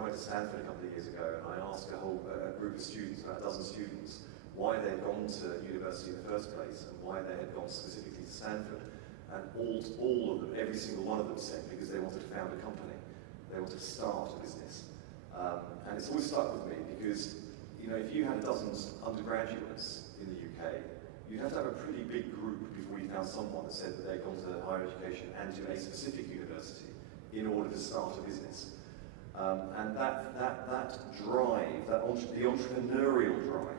when I went to Stanford a couple of years ago, and I asked a group of students, about a dozen students, why they had gone to university in the first place and why they had gone specifically to Stanford. And all of them, every single one of them said because they wanted to found a company. They wanted to start a business. And it's always stuck with me because, you know, if you had a dozen undergraduates in the UK, you'd have to have a pretty big group before you found someone that said that they'd gone to higher education and to a specific university in order to start a business. And that drive, the entrepreneurial drive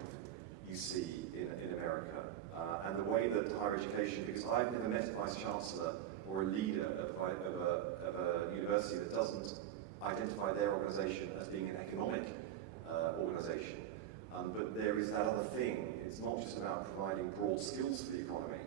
you see in America, and the way that higher education, because I've never met a vice-chancellor or a leader of a university that doesn't identify their organisation as being an economic organisation. But there is that other thing. It's not just about providing broad skills for the economy.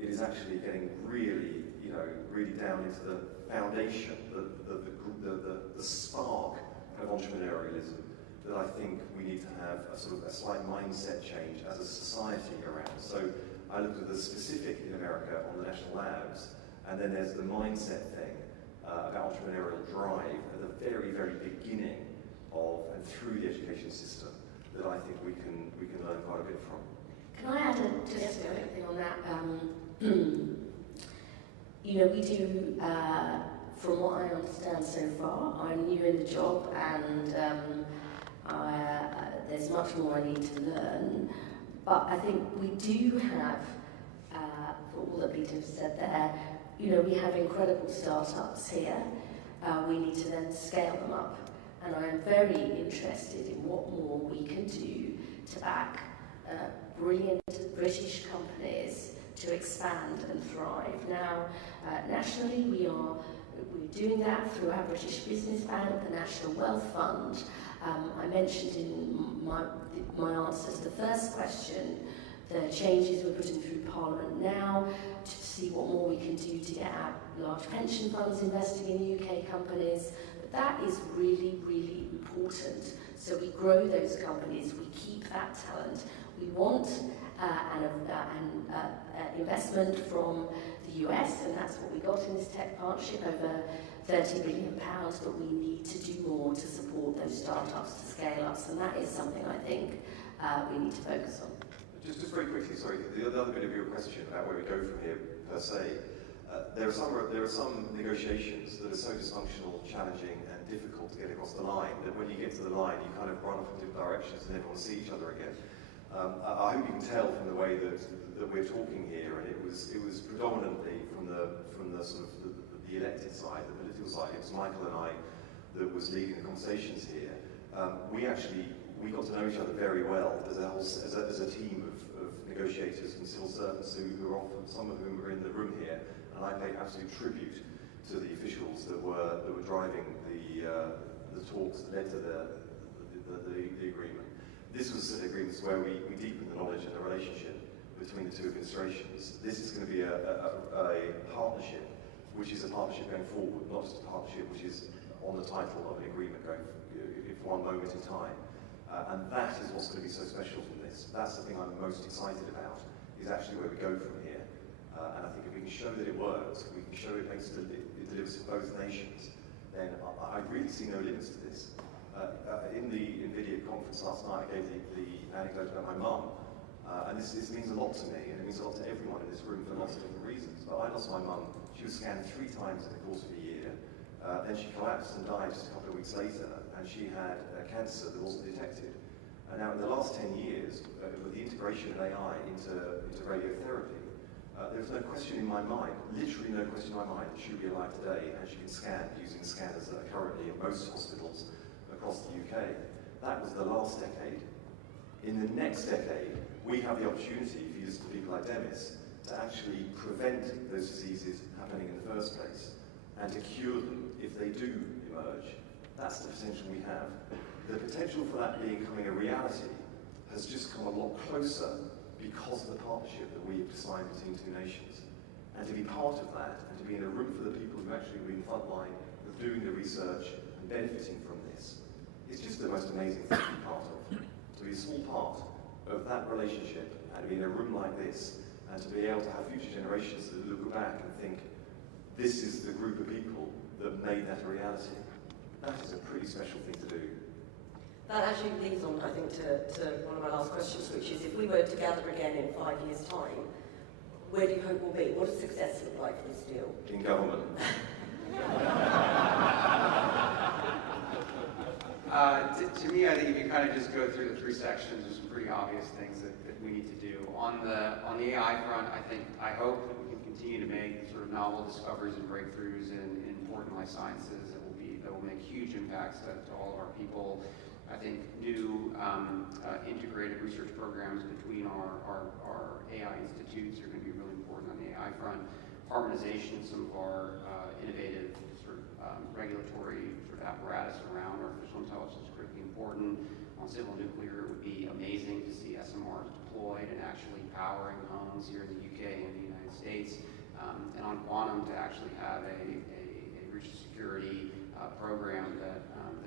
It is actually getting really, you know, really down into the foundation, the spark of entrepreneurialism that I think we need to have a sort of a slight mindset change as a society around. So I looked at the specific in America on the national labs, and then there's the mindset thing about entrepreneurial drive at the very, very beginning of and through the education system that I think we can learn quite a bit from. Can I add just a quick thing on that? You know, we do, from what I understand so far, I'm new in the job and there's much more I need to learn, but I think we do have, for all that Peter said there, you know, we have incredible startups here. We need to then scale them up, and I am very interested in what more we can do to back brilliant British companies to expand and thrive. Now, nationally, we're doing that through our British Business Bank, the National Wealth Fund. I mentioned in my answer to the first question the changes we're putting through Parliament now to see what more we can do to get our large pension funds investing in UK companies. But that is really, really important. So we grow those companies, we keep that talent. We want an investment from the US, and that's what we got in this tech partnership, over £30 billion, but we need to do more to support those startups to scale up, and that is something I think we need to focus on. Just very quickly, sorry, the other bit of your question about where we go from here per se, there are some negotiations that are so dysfunctional, challenging and difficult to get across the line that when you get to the line you kind of run off in different directions and never want to see each other again. I hope you can tell from the way that we're talking here, and it was predominantly from the sort of the elected side, the political side. It was Michael and I that was leading the conversations here. We got to know each other very well as a team of negotiators and civil servants who are often, some of whom are in the room here, and I paid absolute tribute to the officials that were driving the talks that led to the agreement. This was an agreement where we deepened the knowledge and the relationship between the two administrations. This is going to be a partnership, which is a partnership going forward, not just a partnership which is on the title of an agreement going for one moment in time. And that is what's going to be so special from this. That's the thing I'm most excited about, is actually where we go from here. And I think if we can show that it works, we can show it delivers for both nations, then I really see no limits to this. In the NVIDIA conference last night, I gave the anecdote about my mum, and this means a lot to me, and it means a lot to everyone in this room for lots of different reasons. But I lost my mum. She was scanned 3 times in the course of a year. Then she collapsed and died just a couple of weeks later, and she had cancer that wasn't detected. And now in the last 10 years, with the integration of AI into radiotherapy, there's no question in my mind, literally no question in my mind, that she would be alive today, and she can scan using scanners that are currently in most hospitals across the UK. That was the last decade. In the next decade, we have the opportunity, if you listen to people like Demis, to actually prevent those diseases happening in the first place, and to cure them if they do emerge. That's the potential we have. The potential for that becoming a reality has just come a lot closer because of the partnership that we have designed between two nations. And to be part of that, and to be in a room for the people who actually are in the front line of doing the research and benefiting from this, it's just the most amazing thing to be part of. To be a small part of that relationship, and to be in a room like this, and to be able to have future generations that look back and think, this is the group of people that made that a reality. That is a pretty special thing to do. That actually leads on, I think, to one of my last questions, which is if we were to gather again in 5 years' time, where do you hope we'll be? What does success look like for this deal? In government. To me, I think if you kind of just go through the three sections, there's some pretty obvious things that we need to do. On the AI front, I hope that we can continue to make sort of novel discoveries and breakthroughs in important life sciences that will make huge impacts to all of our people. I think new integrated research programs between our AI institutes are going to be really important on the AI front. Harmonization of some of our innovative sort of regulatory sort of apparatus around artificial intelligence is critically important. On civil nuclear, it would be amazing to see SMRs deployed and actually powering homes here in the UK and the United States. And on quantum, to actually have a research security program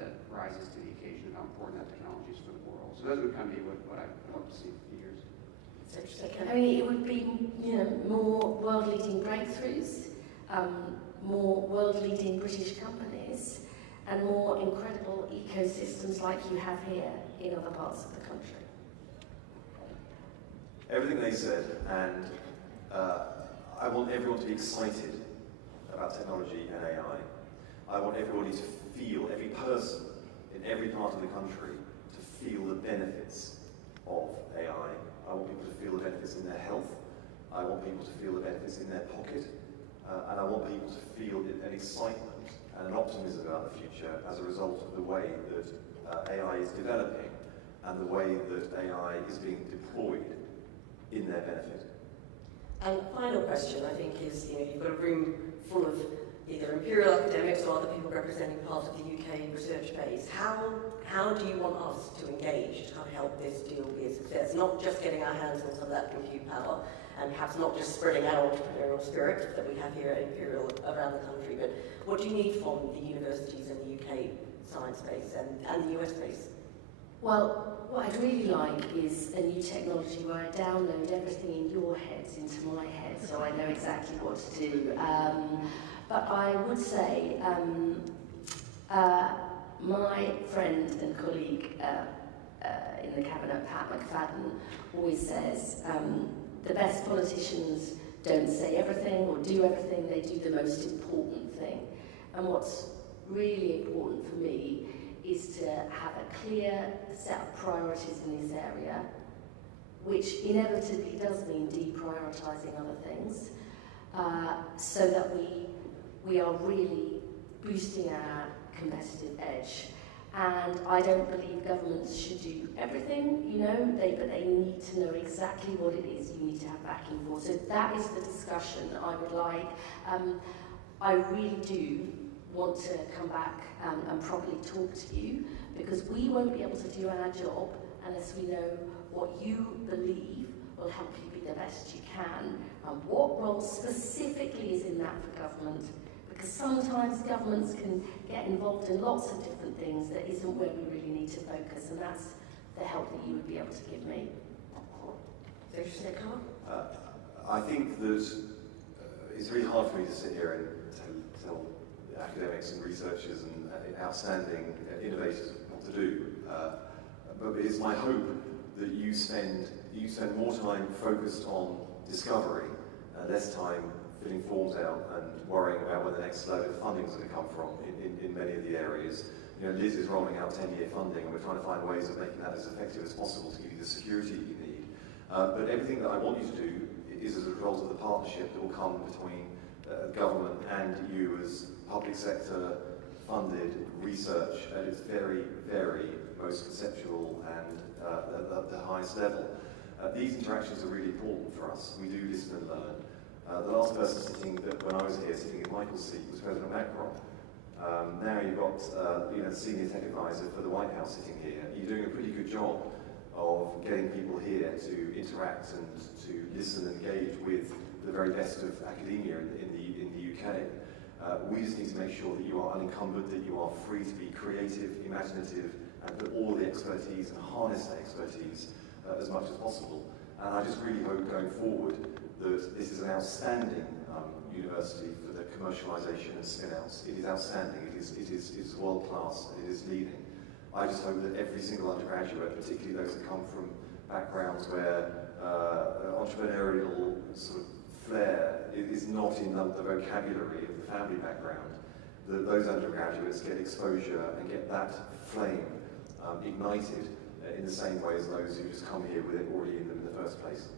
that rises to the occasion of how important that technology is for the world. So those would kind of be what I hope to see in a few years. I mean, it would be, more world-leading breakthroughs, more world-leading British companies, and more incredible ecosystems like you have here in other parts of the country. Everything they said, and I want everyone to be excited about technology and AI. I want everybody to feel, every person in every part of the country, to feel the benefits of AI. I want people to feel the benefits in their health. I want people to feel the benefits in their pocket. And I want people to feel an excitement and an optimism about the future as a result of the way that AI is developing and the way that AI is being deployed in their benefit. And final question, I think, is you've got a room full of either imperial academics or other people representing part of the UK research base. How do you want us to engage to kind of help this deal be a success? Not just getting our hands on some of that compute power, and perhaps not just spreading our entrepreneurial spirit that we have here at Imperial around the country, but what do you need from the universities in the UK science base and the US base? Well, what I'd really like is a new technology where I download everything in your heads into my head so I know exactly what to do. But I would say my friend and colleague in the cabinet, Pat McFadden, always says the best politicians don't say everything or do everything, they do the most important thing. And what's really important for me is to have a clear set of priorities in this area, which inevitably does mean deprioritising other things, so that we are really boosting our competitive edge. And I don't believe governments should do everything, but they need to know exactly what it is you need to have backing for. So that is the discussion I would like. I really do want to come back and properly talk to you, because we won't be able to do our job unless we know what you believe will help you be the best you can, and what role specifically is in that for government. Because sometimes governments can get involved in lots of different things that isn't where we really need to focus, and that's the help that you would be able to give me. I think that it's really hard for me to sit here and tell academics and researchers and outstanding innovators what to do. But it's my hope that you spend more time focused on discovery and less time filling forms out and worrying about where the next load of funding is going to come from in many of the areas. Liz is rolling out 10-year funding, and we're trying to find ways of making that as effective as possible to give you the security you need. But everything that I want you to do is as a result of the partnership that will come between government and you as public sector funded research at its very, very most conceptual and at the highest level. These interactions are really important for us. We do listen and learn. The last person sitting, when I was here, sitting in Michael's seat, was President Macron. Now you've got the senior tech advisor for the White House sitting here. You're doing a pretty good job of getting people here to interact and to listen and engage with the very best of academia in the UK. We just need to make sure that you are unencumbered, that you are free to be creative, imaginative, and put all the expertise and harness that expertise as much as possible. And I just really hope going forward that this is an outstanding university for the commercialisation and spin-outs. It is outstanding, it is world-class, and it is leading. I just hope that every single undergraduate, particularly those that come from backgrounds where entrepreneurial sort of flair is not in the vocabulary of the family background, that those undergraduates get exposure and get that flame ignited in the same way as those who just come here with it already in them in the first place.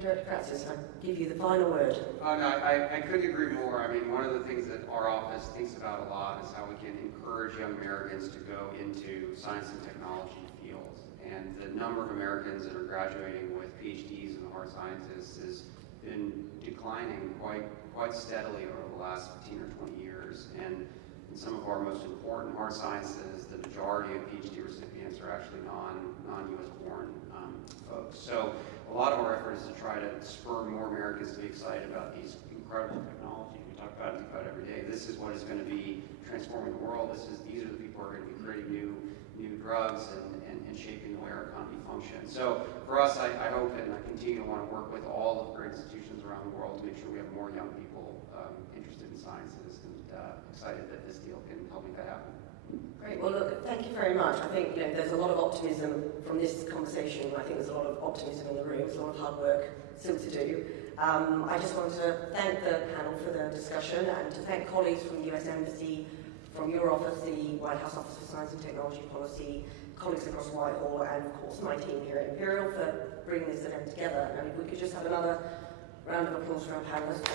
Director Francis, I give you the final word. Oh, no, I couldn't agree more. I mean, one of the things that our office thinks about a lot is how we can encourage young Americans to go into science and technology fields. And the number of Americans that are graduating with PhDs in the hard sciences has been declining quite steadily over the last 15 or 20 years. And in some of our most important hard sciences, the majority of PhD recipients are actually non-US born folks. So a lot of our effort is to try to spur more Americans to be excited about these incredible technologies we talk about every day. This is what is going to be transforming the world. These are the people who are going to be creating new drugs and shaping the way our economy functions. So for us, I hope and I continue to want to work with all of the great institutions around the world to make sure we have more young people interested in sciences, and excited that this deal can help make that happen. Great. Well, look, thank you very much. I think there's a lot of optimism from this conversation. I think there's a lot of optimism in the room. There's a lot of hard work still to do. I just want to thank the panel for the discussion and to thank colleagues from the US Embassy, from your office, the White House Office for Science and Technology Policy, colleagues across Whitehall, and of course my team here at Imperial for bringing this event together. And if we could just have another round of applause for our panelists.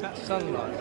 That sunlight.